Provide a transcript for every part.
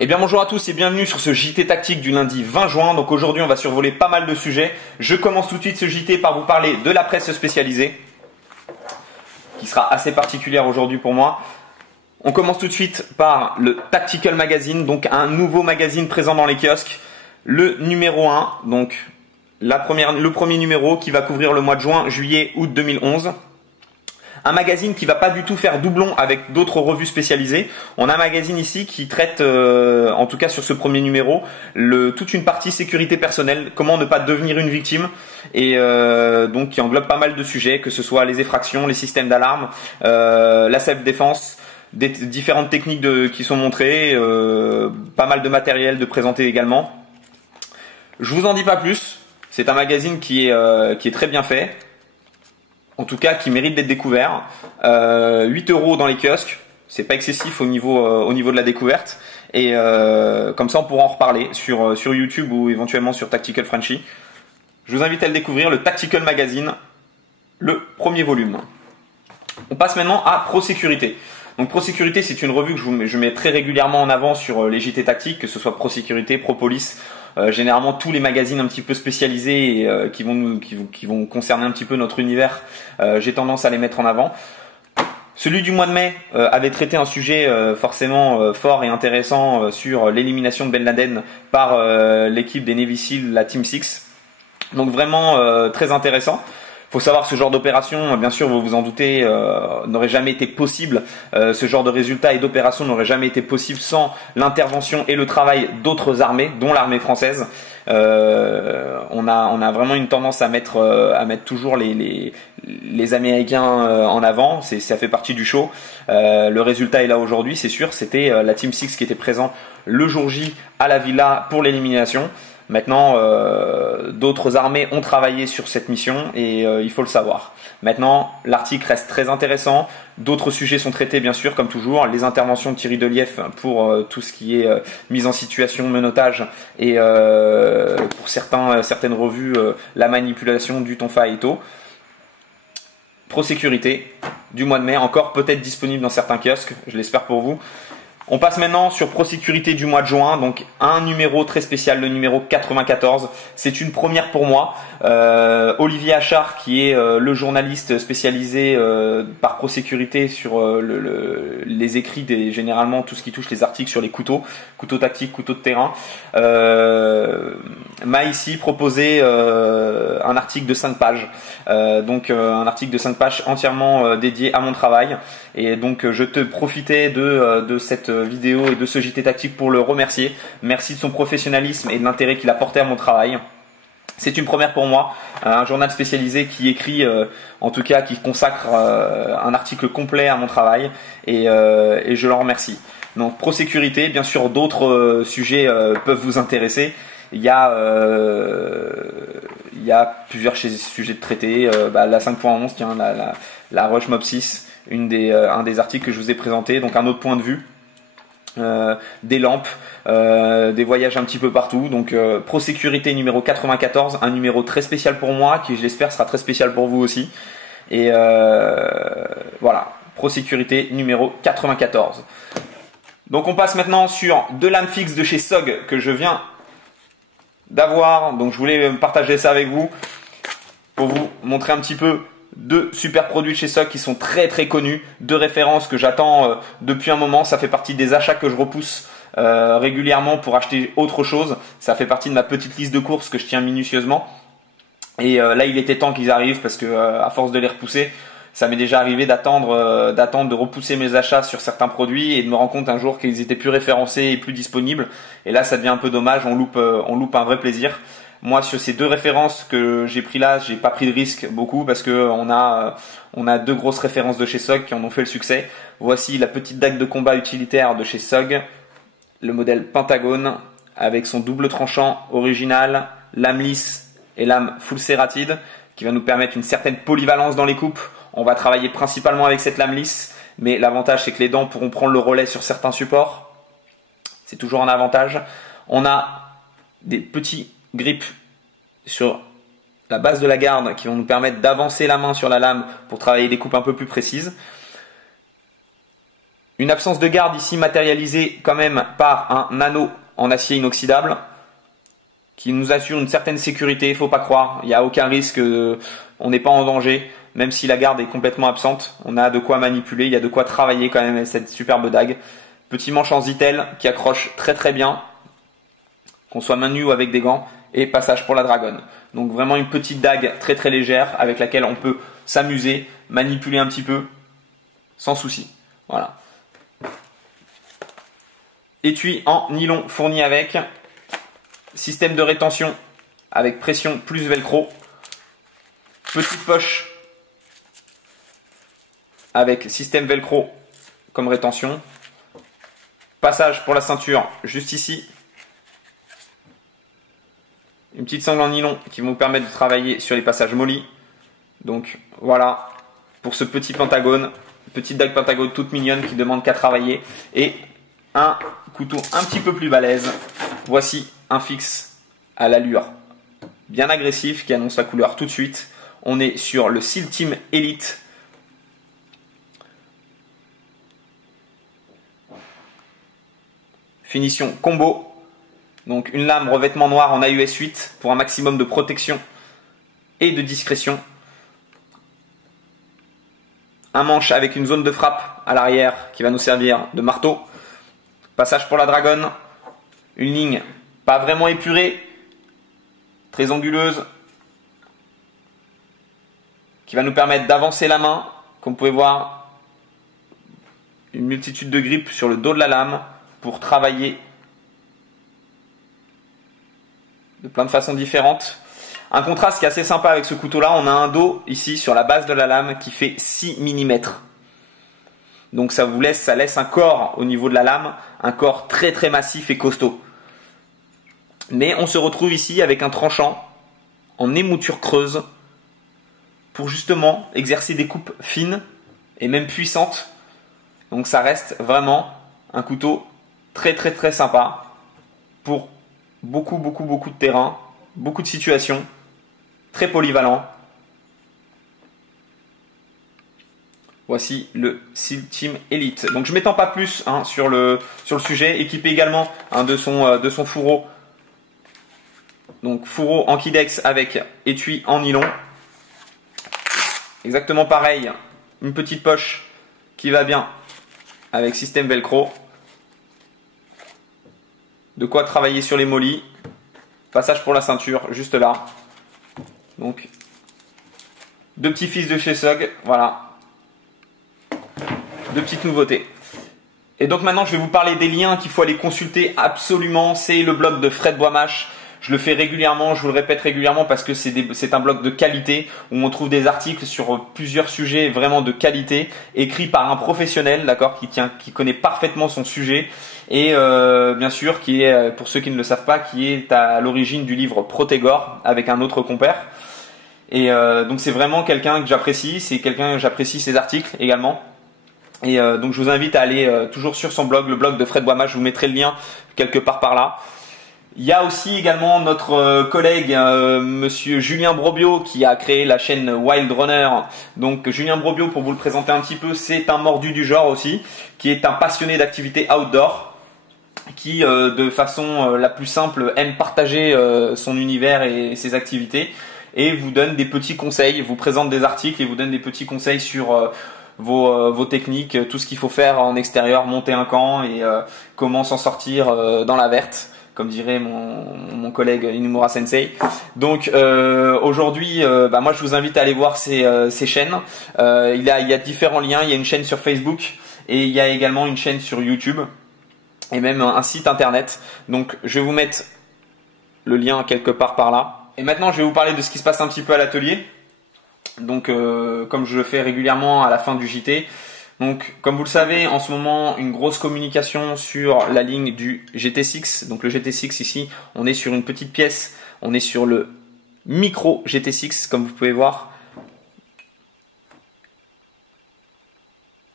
Eh bien bonjour à tous et bienvenue sur ce JT tactique du lundi 20 juin. Donc aujourd'hui on va survoler pas mal de sujets. Je commence tout de suite ce JT par vous parler de la presse spécialisée, qui sera assez particulière aujourd'hui pour moi. On commence tout de suite par le Tactical Magazine, donc un nouveau magazine présent dans les kiosques. Le numéro 1, donc le premier numéro qui va couvrir le mois de juin, juillet, août 2011. Un magazine qui va pas du tout faire doublon avec d'autres revues spécialisées. On a un magazine ici qui traite, en tout cas sur ce premier numéro, toute une partie sécurité personnelle, comment ne pas devenir une victime, et donc qui englobe pas mal de sujets, que ce soit les effractions, les systèmes d'alarme, la self-défense, des différentes techniques qui sont montrées, pas mal de matériel de présenté également. Je vous en dis pas plus. C'est un magazine qui est très bien fait. En tout cas, qui mérite d'être découvert. 8 € dans les kiosques, c'est pas excessif au niveau de la découverte. Et comme ça, on pourra en reparler sur YouTube ou éventuellement sur Tactical Frenchy. Je vous invite à le découvrir, le Tactical Magazine, le premier volume. On passe maintenant à ProSécurité. Donc ProSécurité, c'est une revue que je mets très régulièrement en avant sur les JT tactiques, que ce soit ProSécurité, ProPolice. Généralement tous les magazines un petit peu spécialisés et qui vont concerner un petit peu notre univers, j'ai tendance à les mettre en avant. Celui du mois de mai avait traité un sujet forcément fort et intéressant sur l'élimination de Ben Laden par l'équipe des Navy Seals, la Team 6. Donc vraiment très intéressant. Faut savoir que ce genre d'opération, bien sûr, vous vous en doutez, n'aurait jamais été possible. Ce genre de résultat et d'opération n'aurait jamais été possible sans l'intervention et le travail d'autres armées, dont l'armée française. On a vraiment une tendance à mettre toujours les Américains en avant. Ça fait partie du show. Le résultat est là aujourd'hui, c'est sûr. C'était la Team 6 qui était présent le jour J à la Villa pour l'élimination. Maintenant, d'autres armées ont travaillé sur cette mission et il faut le savoir. Maintenant, l'article reste très intéressant. D'autres sujets sont traités, bien sûr, comme toujours. Les interventions de Thierry Delief pour tout ce qui est mise en situation, menottage et pour certaines revues, la manipulation du tonfa et Ito. ProSécurité du mois de mai, encore peut-être disponible dans certains kiosques, je l'espère pour vous. On passe maintenant sur ProSécurité du mois de juin, donc un numéro très spécial, le numéro 94. C'est une première pour moi. Olivier Achard, qui est le journaliste spécialisé par ProSécurité sur les écrits, généralement tout ce qui touche les articles sur les couteaux tactiques, couteaux de terrain, m'a ici proposé un article de 5 pages. Donc un article de 5 pages entièrement dédié à mon travail. Et donc je te profitais de cette vidéo et de ce JT tactique pour le remercier. Merci de son professionnalisme et de l'intérêt qu'il a porté à mon travail. C'est une première pour moi, un journal spécialisé qui écrit, en tout cas qui consacre un article complet à mon travail et je l'en remercie. Donc ProSécurité, bien sûr d'autres sujets peuvent vous intéresser. Il y a plusieurs sujets de traité, la 5.11, tiens, la Rush Mob 6, un des articles que je vous ai présenté, donc un autre point de vue. Des lampes, des voyages un petit peu partout. Donc ProSécurité numéro 94, un numéro très spécial pour moi qui je l'espère sera très spécial pour vous aussi. Et voilà, ProSécurité numéro 94. Donc on passe maintenant sur de lames fixes de chez SOG que je viens d'avoir. Donc je voulais partager ça avec vous pour vous montrer un petit peu deux super produits de chez SOG qui sont très très connus, deux références que j'attends depuis un moment. Ça fait partie des achats que je repousse régulièrement pour acheter autre chose. Ça fait partie de ma petite liste de courses que je tiens minutieusement. Et là il était temps qu'ils arrivent parce que à force de les repousser, ça m'est déjà arrivé d'attendre de repousser mes achats sur certains produits et de me rendre compte un jour qu'ils étaient plus référencés et plus disponibles. Et là ça devient un peu dommage, on loupe un vrai plaisir. Moi, sur ces deux références que j'ai pris là, j'ai pas pris de risque beaucoup parce que on a deux grosses références de chez SOG qui en ont fait le succès. Voici la petite dague de combat utilitaire de chez SOG, le modèle Pentagone avec son double tranchant original, lame lisse et lame full serrated qui va nous permettre une certaine polyvalence dans les coupes. On va travailler principalement avec cette lame lisse, mais l'avantage c'est que les dents pourront prendre le relais sur certains supports. C'est toujours un avantage. On a des petits grippe sur la base de la garde qui vont nous permettre d'avancer la main sur la lame pour travailler des coupes un peu plus précises. Une absence de garde ici matérialisée quand même par un anneau en acier inoxydable qui nous assure une certaine sécurité, il ne faut pas croire, il n'y a aucun risque, on n'est pas en danger, même si la garde est complètement absente, on a de quoi manipuler, il y a de quoi travailler quand même avec cette superbe dague. Petit manche en zytel qui accroche très très bien, qu'on soit main nue ou avec des gants, et passage pour la dragonne. Donc vraiment une petite dague très très légère avec laquelle on peut s'amuser, manipuler un petit peu, sans souci. Voilà. Étui en nylon fourni avec. Système de rétention avec pression plus velcro. Petite poche avec système velcro comme rétention. Passage pour la ceinture juste ici. Une petite sangle en nylon qui va vous permettre de travailler sur les passages mollis. Donc voilà pour ce petit pentagone. Petite dague pentagone toute mignonne qui demande qu'à travailler. Et un couteau un petit peu plus balèze. Voici un fixe à l'allure bien agressif qui annonce la couleur tout de suite. On est sur le SEAL Team Elite. Finition combo. Donc une lame revêtement noir en AUS 8 pour un maximum de protection et de discrétion. Un manche avec une zone de frappe à l'arrière qui va nous servir de marteau. Passage pour la dragonne. Une ligne pas vraiment épurée, très anguleuse, qui va nous permettre d'avancer la main. Comme vous pouvez voir, une multitude de grippes sur le dos de la lame pour travailler de plein de façons différentes. Un contraste qui est assez sympa avec ce couteau-là, on a un dos ici sur la base de la lame qui fait 6 mm. Donc ça laisse un corps au niveau de la lame, un corps très très massif et costaud. Mais on se retrouve ici avec un tranchant en émouture creuse pour justement exercer des coupes fines et même puissantes. Donc ça reste vraiment un couteau très très très sympa pour beaucoup de terrain, beaucoup de situations, très polyvalent. Voici le SEAL Team Elite. Donc je ne m'étends pas plus sur le sujet, équipé également de son fourreau. Donc fourreau en Kidex avec étui en nylon. Exactement pareil, une petite poche qui va bien avec système velcro. De quoi travailler sur les mollys. Passage pour la ceinture juste là. Donc deux petits fils de chez Sug, voilà. Deux petites nouveautés. Et donc maintenant je vais vous parler des liens qu'il faut aller consulter absolument. C'est le blog de Fred Boismache. Je le fais régulièrement, je vous le répète régulièrement parce que c'est un blog de qualité où on trouve des articles sur plusieurs sujets vraiment de qualité, écrits par un professionnel, d'accord, qui connaît parfaitement son sujet et bien sûr qui est, pour ceux qui ne le savent pas, qui est à l'origine du livre Protégor avec un autre compère. Et donc c'est vraiment quelqu'un que j'apprécie, j'apprécie ses articles également. Et donc je vous invite à aller toujours sur son blog, le blog de Fred Boismache, je vous mettrai le lien quelque part par là. Il y a aussi également notre collègue monsieur Julien Brobio qui a créé la chaîne Wild Runner. Donc Julien Brobio, pour vous le présenter un petit peu, c'est un mordu du genre aussi, qui est un passionné d'activités outdoor, qui de façon la plus simple aime partager son univers et ses activités et vous donne des petits conseils, vous présente des articles et vous donne des petits conseils sur vos techniques, tout ce qu'il faut faire en extérieur, monter un camp et comment s'en sortir dans la verte, comme dirait mon collègue Inumura Sensei. Donc aujourd'hui, moi je vous invite à aller voir ces chaînes. Il y a différents liens, il y a une chaîne sur Facebook et il y a également une chaîne sur YouTube et même un site internet. Donc je vais vous mettre le lien quelque part par là. Et maintenant je vais vous parler de ce qui se passe un petit peu à l'atelier. Donc comme je le fais régulièrement à la fin du JT. Donc comme vous le savez, en ce moment une grosse communication sur la ligne du GT6. Donc le GT6 ici, on est sur une petite pièce, on est sur le micro GT6 comme vous pouvez voir.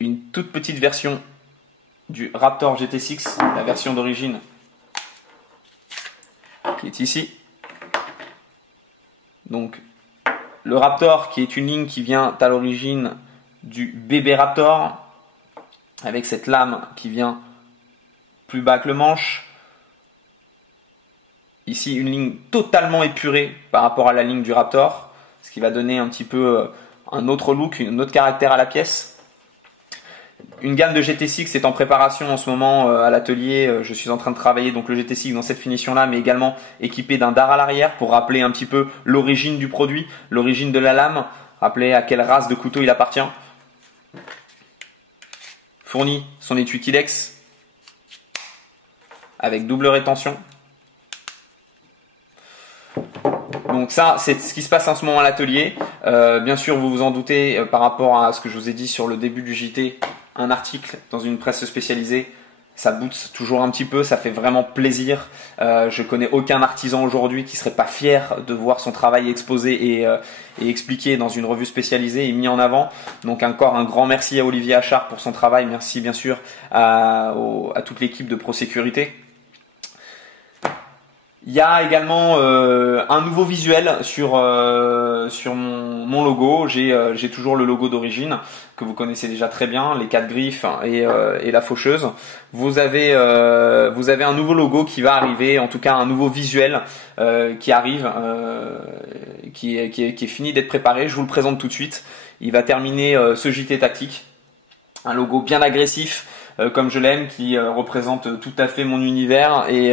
Une toute petite version du Raptor GT6, la version d'origine qui est ici. Donc le Raptor qui est une ligne qui vient à l'origine du bébé Raptor avec cette lame qui vient plus bas que le manche. Ici, une ligne totalement épurée par rapport à la ligne du Raptor, ce qui va donner un petit peu un autre look, un autre caractère à la pièce. Une gamme de GT6 est en préparation en ce moment à l'atelier. Je suis en train de travailler donc le GT6 dans cette finition-là, mais également équipé d'un dard à l'arrière pour rappeler un petit peu l'origine du produit, l'origine de la lame, rappeler à quelle race de couteau il appartient. Fourni son étui Kydex avec double rétention. Donc ça, c'est ce qui se passe en ce moment à l'atelier. Bien sûr, vous vous en doutez par rapport à ce que je vous ai dit sur le début du JT, un article dans une presse spécialisée, ça booste toujours un petit peu, ça fait vraiment plaisir. Je connais aucun artisan aujourd'hui qui serait pas fier de voir son travail exposé et expliqué dans une revue spécialisée et mis en avant. Donc encore un grand merci à Olivier Achard pour son travail. Merci bien sûr à toute l'équipe de ProSécurité. Il y a également un nouveau visuel sur mon logo. J'ai toujours le logo d'origine que vous connaissez déjà très bien, les 4 griffes et la faucheuse. Vous avez un nouveau logo qui va arriver, en tout cas un nouveau visuel qui arrive, qui est fini d'être préparé. Je vous le présente tout de suite. Il va terminer ce JT tactique. Un logo bien agressif. Comme je l'aime, qui représente tout à fait mon univers et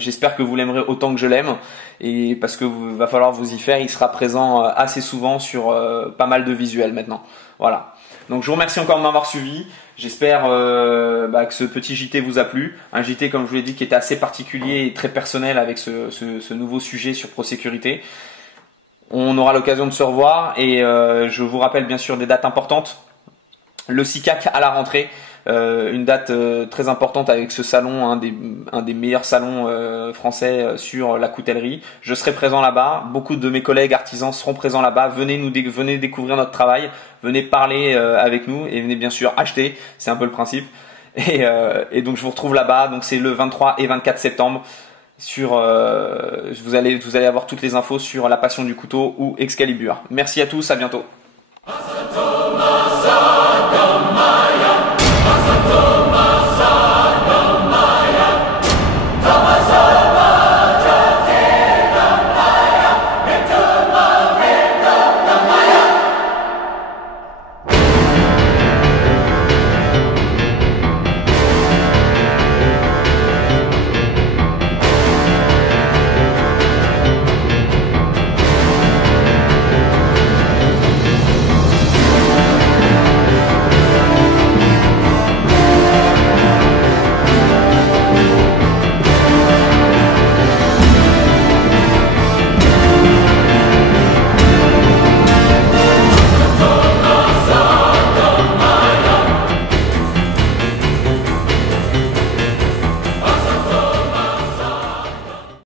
j'espère que vous l'aimerez autant que je l'aime et parce que va falloir vous y faire, il sera présent assez souvent sur pas mal de visuels maintenant. Voilà. Donc je vous remercie encore de m'avoir suivi. J'espère que ce petit JT vous a plu. Un JT comme je vous l'ai dit qui était assez particulier et très personnel avec ce nouveau sujet sur ProSécurité. On aura l'occasion de se revoir et je vous rappelle bien sûr des dates importantes. Le SICAC à la rentrée. Une date très importante avec ce salon, un des meilleurs salons français sur la coutellerie. Je serai présent là-bas. Beaucoup de mes collègues artisans seront présents là-bas. Venez découvrir notre travail. Venez parler avec nous et venez bien sûr acheter. C'est un peu le principe. Et donc je vous retrouve là-bas. Donc c'est le 23 et 24 septembre. Vous allez avoir toutes les infos sur la passion du couteau ou Excalibur. Merci à tous. À bientôt.